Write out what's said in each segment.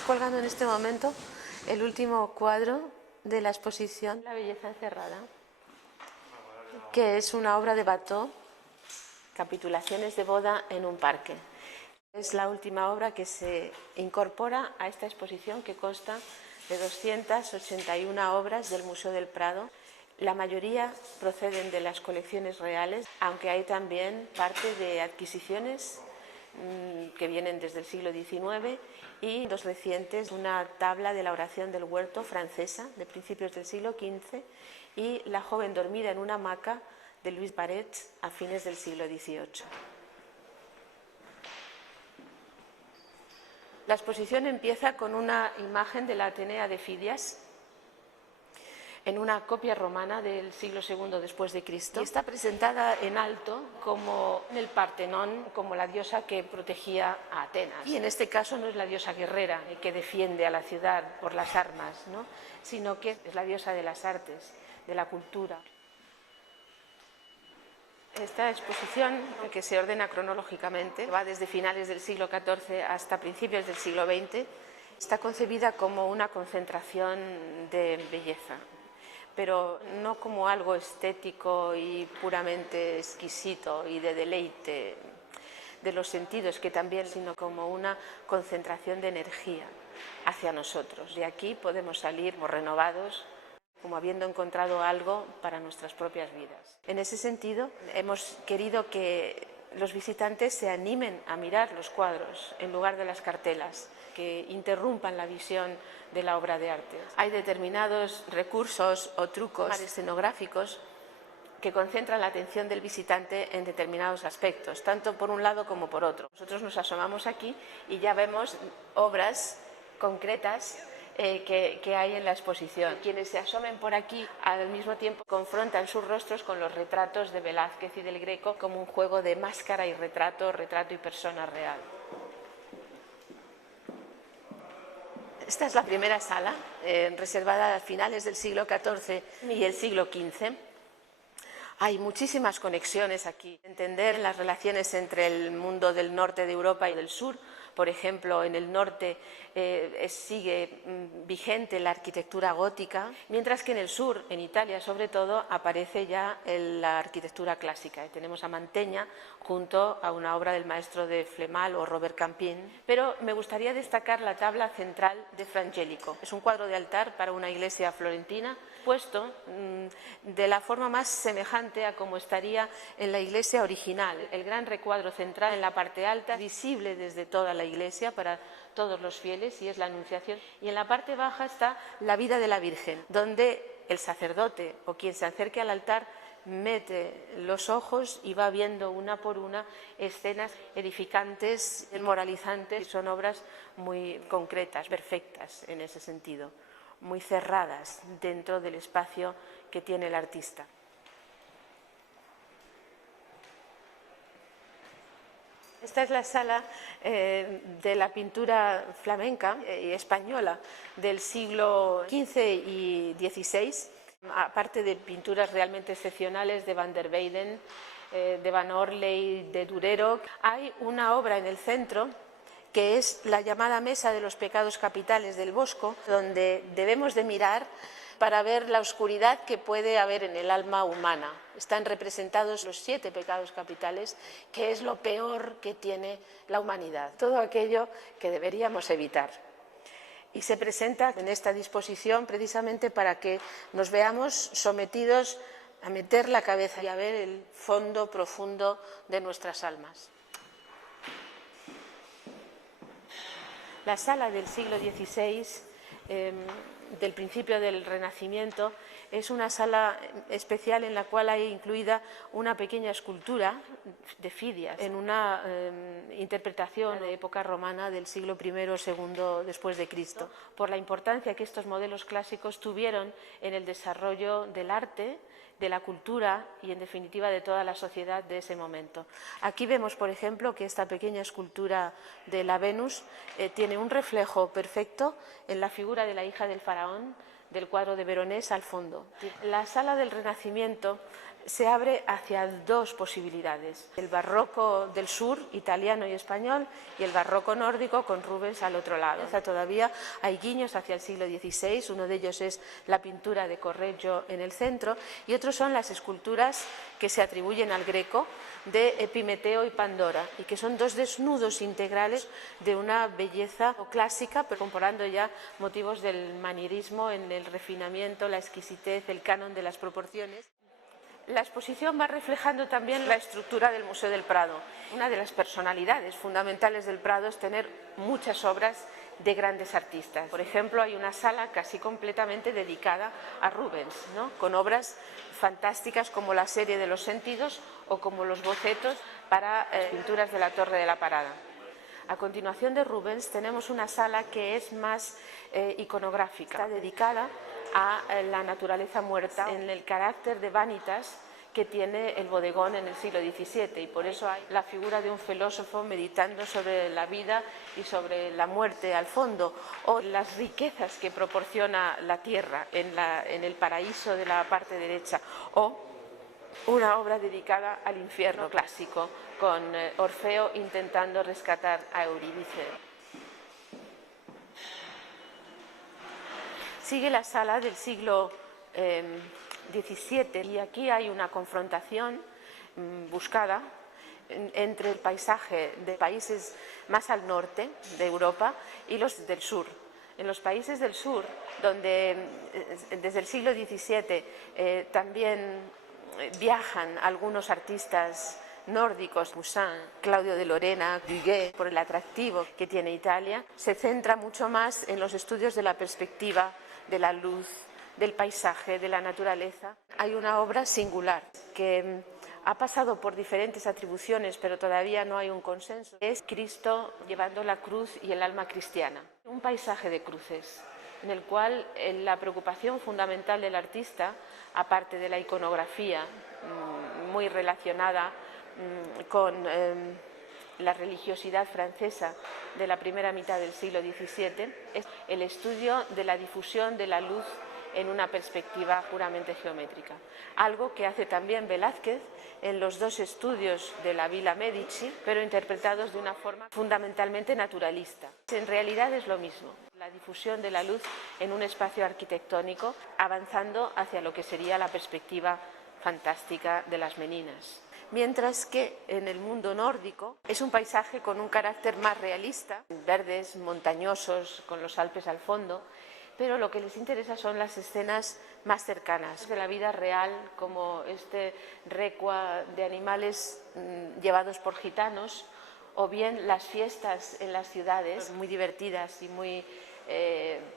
Estamos colgando en este momento el último cuadro de la exposición La belleza encerrada, que es una obra de Watteau, Capitulaciones de boda en un parque. Es la última obra que se incorpora a esta exposición, que consta de 281 obras del Museo del Prado. La mayoría proceden de las colecciones reales, aunque hay también parte de adquisiciones que vienen desde el siglo XIX y dos recientes, una tabla de la oración del huerto francesa de principios del siglo XV y La joven dormida en una hamaca de Louis Barret a fines del siglo XVIII. La exposición empieza con una imagen de la Atenea de Fidias en una copia romana del siglo II después de Cristo. Y está presentada en alto como en el Partenón, como la diosa que protegía a Atenas. Y en este caso no es la diosa guerrera que defiende a la ciudad por las armas, ¿no?, sino que es la diosa de las artes, de la cultura. Esta exposición, que se ordena cronológicamente, va desde finales del siglo XIV hasta principios del siglo XX, está concebida como una concentración de belleza, pero no como algo estético y puramente exquisito y de deleite de los sentidos, que también, sino como una concentración de energía hacia nosotros. De aquí podemos salir renovados, como habiendo encontrado algo para nuestras propias vidas. En ese sentido, hemos querido que los visitantes se animen a mirar los cuadros en lugar de las cartelas, que interrumpan la visión de la obra de arte. Hay determinados recursos o trucos escenográficos que concentran la atención del visitante en determinados aspectos, tanto por un lado como por otro. Nosotros nos asomamos aquí y ya vemos obras concretas que hay en la exposición. Quienes se asomen por aquí al mismo tiempo confrontan sus rostros con los retratos de Velázquez y del Greco como un juego de máscara y retrato, retrato y persona real. Esta es la primera sala, reservada a finales del siglo XIV y el siglo XV. Hay muchísimas conexiones aquí. Entender las relaciones entre el mundo del norte de Europa y del sur. Por ejemplo, en el norte sigue vigente la arquitectura gótica, mientras que en el sur, en Italia sobre todo, aparece ya la arquitectura clásica. Tenemos a Mantegna junto a una obra del maestro de Flemal o Robert Campin. Pero me gustaría destacar la tabla central de Frangelico. Es un cuadro de altar para una iglesia florentina, puesto de la forma más semejante a como estaría en la iglesia original. El gran recuadro central en la parte alta, visible desde toda la iglesia para todos los fieles, y es la Anunciación. Y en la parte baja está la vida de la Virgen, donde el sacerdote o quien se acerque al altar mete los ojos y va viendo una por una escenas edificantes, moralizantes. Son obras muy concretas, perfectas en ese sentido, muy cerradas dentro del espacio que tiene el artista. Esta es la sala de la pintura flamenca y española del siglo XV y XVI, aparte de pinturas realmente excepcionales de Van der Weyden, de Van Orley, de Durero. Hay una obra en el centro que es la llamada Mesa de los Pecados Capitales del Bosco, donde debemos de mirar para ver la oscuridad que puede haber en el alma humana. Están representados los 7 pecados capitales, que es lo peor que tiene la humanidad, todo aquello que deberíamos evitar. Y se presenta en esta disposición precisamente para que nos veamos sometidos a meter la cabeza y a ver el fondo profundo de nuestras almas. La sala del siglo XVI, del principio del Renacimiento, es una sala especial en la cual hay incluida una pequeña escultura de Fidias, en una interpretación de época romana del siglo I o II después de Cristo, por la importancia que estos modelos clásicos tuvieron en el desarrollo del arte, de la cultura y, en definitiva, de toda la sociedad de ese momento. Aquí vemos, por ejemplo, que esta pequeña escultura de la Venus tiene un reflejo perfecto en la figura de la hija del faraón, del cuadro de Veronés al fondo. La sala del Renacimiento se abre hacia dos posibilidades: el barroco del sur, italiano y español, y el barroco nórdico con Rubens al otro lado. Todavía hay guiños hacia el siglo XVI, uno de ellos es la pintura de Correggio en el centro, y otros son las esculturas que se atribuyen al Greco de Epimeteo y Pandora, y que son dos desnudos integrales de una belleza clásica, pero incorporando ya motivos del manierismo en el refinamiento, la exquisitez, el canon de las proporciones. La exposición va reflejando también la estructura del Museo del Prado. Una de las personalidades fundamentales del Prado es tener muchas obras de grandes artistas. Por ejemplo, hay una sala casi completamente dedicada a Rubens, ¿no?, con obras fantásticas como la serie de los sentidos o como los bocetos para pinturas de la Torre de la Parada. A continuación de Rubens tenemos una sala que es más iconográfica, está dedicada a la naturaleza muerta en el carácter de vanitas que tiene el bodegón en el siglo XVII, y por eso hay la figura de un filósofo meditando sobre la vida y sobre la muerte al fondo, o las riquezas que proporciona la tierra en el paraíso de la parte derecha, o una obra dedicada al infierno clásico con Orfeo intentando rescatar a Eurídice. Sigue la sala del siglo XVII y aquí hay una confrontación buscada entre el paisaje de países más al norte de Europa y los del sur. En los países del sur, donde desde el siglo XVII también viajan algunos artistas nórdicos, Poussin, Claudio de Lorena, Duguay, por el atractivo que tiene Italia, se centra mucho más en los estudios de la perspectiva, de la luz, del paisaje, de la naturaleza. Hay una obra singular que ha pasado por diferentes atribuciones, pero todavía no hay un consenso. Es Cristo llevando la cruz y el alma cristiana. Un paisaje de cruces, en el cual la preocupación fundamental del artista, aparte de la iconografía muy relacionada con la religiosidad francesa de la primera mitad del siglo XVII, es el estudio de la difusión de la luz en una perspectiva puramente geométrica. Algo que hace también Velázquez en los dos estudios de la Villa Medici, pero interpretados de una forma fundamentalmente naturalista. En realidad es lo mismo, la difusión de la luz en un espacio arquitectónico, avanzando hacia lo que sería la perspectiva fantástica de las Meninas. Mientras que en el mundo nórdico es un paisaje con un carácter más realista, verdes, montañosos, con los Alpes al fondo, pero lo que les interesa son las escenas más cercanas de la vida real, como este recua de animales llevados por gitanos, o bien las fiestas en las ciudades, muy divertidas y muy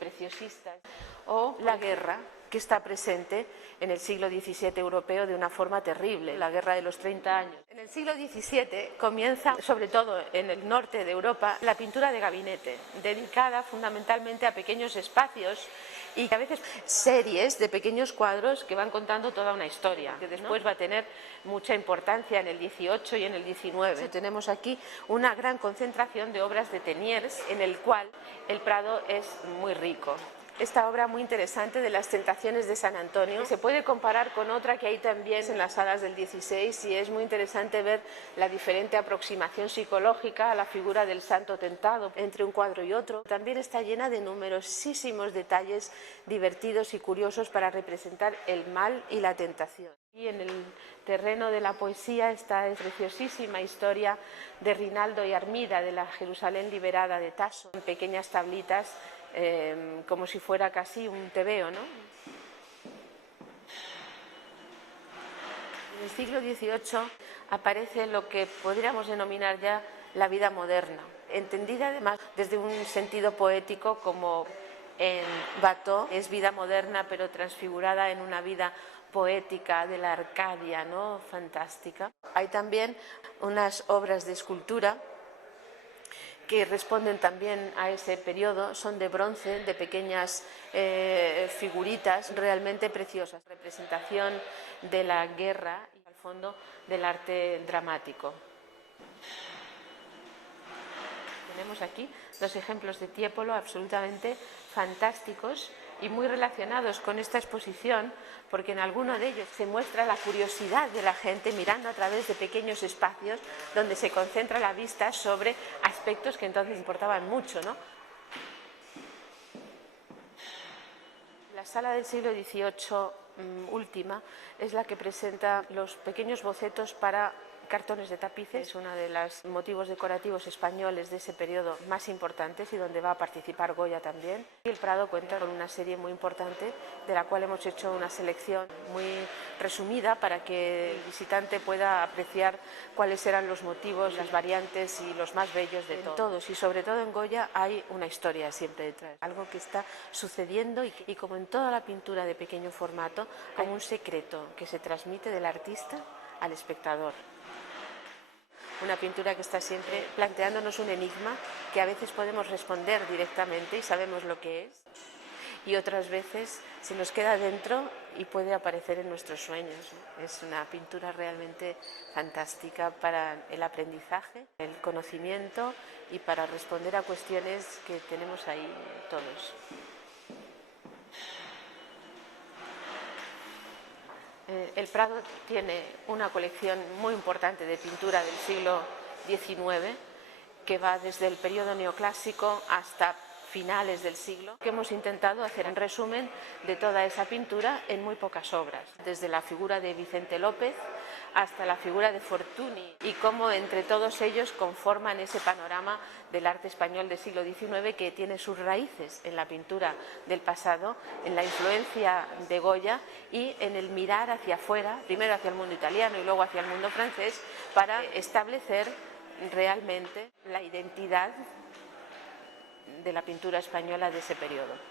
preciosistas, o la guerra, que está presente en el siglo XVII europeo de una forma terrible, la Guerra de los 30 años. En el siglo XVII comienza, sobre todo en el norte de Europa, la pintura de gabinete, dedicada fundamentalmente a pequeños espacios y a veces series de pequeños cuadros que van contando toda una historia, que después va a tener mucha importancia en el XVIII y en el XIX. Tenemos aquí una gran concentración de obras de Teniers, en el cual el Prado es muy rico. Esta obra muy interesante de las Tentaciones de San Antonio se puede comparar con otra que hay también en las salas del XVI, y es muy interesante ver la diferente aproximación psicológica a la figura del santo tentado entre un cuadro y otro. También está llena de numerosísimos detalles divertidos y curiosos para representar el mal y la tentación. Y en el terreno de la poesía está la preciosísima historia de Rinaldo y Armida, de la Jerusalén liberada de Tasso, en pequeñas tablitas, como si fuera casi un tebeo, ¿no? En el siglo XVIII aparece lo que podríamos denominar ya la vida moderna, entendida además desde un sentido poético, como en Watteau es vida moderna pero transfigurada en una vida poética de la Arcadia, ¿no?, fantástica. Hay también unas obras de escultura que responden también a ese periodo, son de bronce, de pequeñas figuritas realmente preciosas, representación de la guerra y al fondo del arte dramático. Tenemos aquí dos ejemplos de Tiepolo absolutamente fantásticos y muy relacionados con esta exposición, porque en alguno de ellos se muestra la curiosidad de la gente mirando a través de pequeños espacios donde se concentra la vista sobre aspectos que entonces importaban mucho, ¿no? La sala del siglo XVIII última es la que presenta los pequeños bocetos para cartones de tapices, es uno de los motivos decorativos españoles de ese periodo más importantes y donde va a participar Goya también. Y el Prado cuenta con una serie muy importante de la cual hemos hecho una selección muy resumida para que el visitante pueda apreciar cuáles eran los motivos, las variantes y los más bellos de todos. Y sobre todo en Goya hay una historia siempre detrás, algo que está sucediendo y como en toda la pintura de pequeño formato, hay un secreto que se transmite del artista al espectador. Una pintura que está siempre planteándonos un enigma que a veces podemos responder directamente y sabemos lo que es, y otras veces se nos queda dentro y puede aparecer en nuestros sueños, ¿no? Es una pintura realmente fantástica para el aprendizaje, el conocimiento y para responder a cuestiones que tenemos ahí todos. El Prado tiene una colección muy importante de pintura del siglo XIX que va desde el periodo neoclásico hasta finales del siglo, que hemos intentado hacer un resumen de toda esa pintura en muy pocas obras, desde la figura de Vicente López hasta la figura de Fortuny, y cómo entre todos ellos conforman ese panorama del arte español del siglo XIX que tiene sus raíces en la pintura del pasado, en la influencia de Goya y en el mirar hacia afuera, primero hacia el mundo italiano y luego hacia el mundo francés, para establecer realmente la identidad de la pintura española de ese periodo.